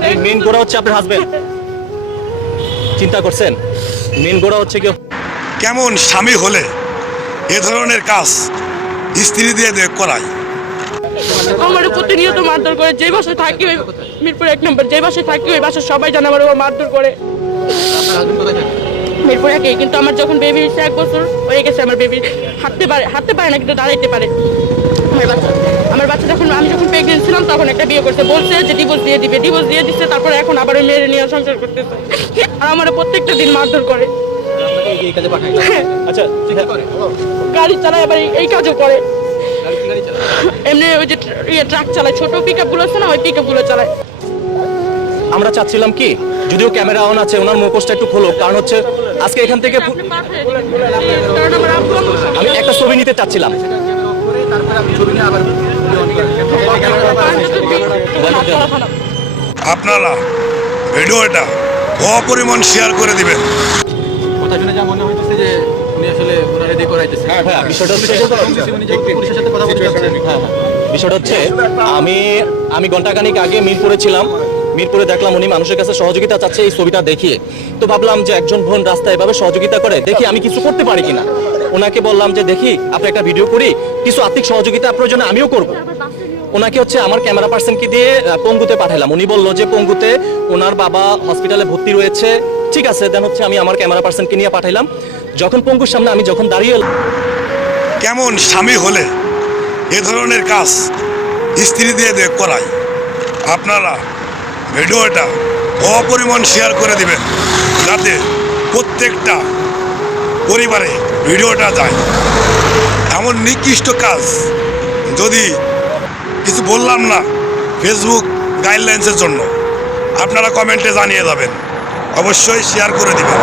মানে মেন গোড়া হচ্ছে আপনার হাজবেন্ড চিন্তা করছেন? মেন গোড়া হচ্ছে কেউ কেমন স্বামী হলে এ ধরনের কাজ স্ত্রী দিয়ে করায়? আমার প্রতিনিয়ত মারধর করে। যে বাসায় থাকি ওই মিরপুর এক নম্বর যে বাসায় থাকি ওই সবাই জানে আমার ও মারধর করে। মিরপুর একে কিন্তু আমার যখন বেবি এক বছর হয়ে গেছে আমার বেবি হাঁটতে পারে হাঁটতে পারে না কিন্তু দাঁড়াইতে পারে। আমার বাচ্চা আমার বাচ্চা যখন ছিলাম তখন একটা বিয়ে করতে বলছে যে ডিভোর্স দিয়ে দিবে ডিভোর্স দিয়ে দিচ্ছে তারপরে এখন আবার ওই মেয়ের নিয়ে সংসার করতেছে আর আমার প্রত্যেকটা দিন মারধর করে আচ্ছা গাড়ি চালায় আবার এই- এই কাজও করে এমনি ওই যে ইয়ে ট্রাক চালায় ছোট পিক আপগুলো আছে না ওই পিকগুলো চালায় আমরা চাচ্ছিলাম কি যদিও ক্যামেরা অন আছে ওনার মুখোশটা একটু খোলো কারণ হচ্ছে আজকে এখান থেকে পু- আপনি পাঠিয়ে দিবেন। কারণ আমি ছবি আপনারা ভিডিওটা অপরিমাণ শেয়ার করে দিবেন। কথা শুনে যা মনে হইতেছে যে উনি আসলে ওনার করাইতেছে। হ্যাঁ বিষয়টা হচ্ছে পুলিশের সাথে কথা বলতে হ্যাঁ, হ্যাঁ। বিষয়টা হচ্ছে আমি আমি ঘন্টাখানিক আগে মিরপুরে ছিলাম। মিরপুরে দেখলাম উনি মানুষের কাছে সহযোগিতা চাচ্ছে এই ছবিটা দেখিয়ে। তো ভাবলাম যে একজন বোন রাস্তায় এভাবে সহযোগিতা করে দেখি আমি কিছু করতে পারি কিনা। ওনাকে বললাম যে, দেখি, আপনি একটা ভিডিও করি, কিছু আর্থিক সহযোগিতা প্রয়োজনে আমিও করব। ওনাকে হচ্ছে আমার ক্যামেরা পার্সনকে দিয়ে পঙ্গুতে পাঠালাম উনি বলল যে, পঙ্গুতে ওনার বাবা হসপিটালে ভর্তি রয়েছে। ঠিক আছে দেন হচ্ছে আমি আমার ক্যামেরা পার্সনকে নিয়ে পাঠাইলাম। যখন পঙ্গুর সামনে আমি যখন দাঁড়িয়ে এলাম কেমন স্বামী হলে এ ধরনের কাজ স্ত্রী দিয়ে দিয়ে করায় আপনারা ভিডিওটা অপরিমাণ শেয়ার করে দিবেন। যাতে প্রত্যেকটা পরিবারে ভিডিওটা যায়। এমন নিকৃষ্ট কাজ যদি কিছু বললাম না ফেসবুক গাইডলাইন্সের জন্য, আপনারা কমেন্টে জানিয়ে যাবেন। অবশ্যই শেয়ার করে দিবেন।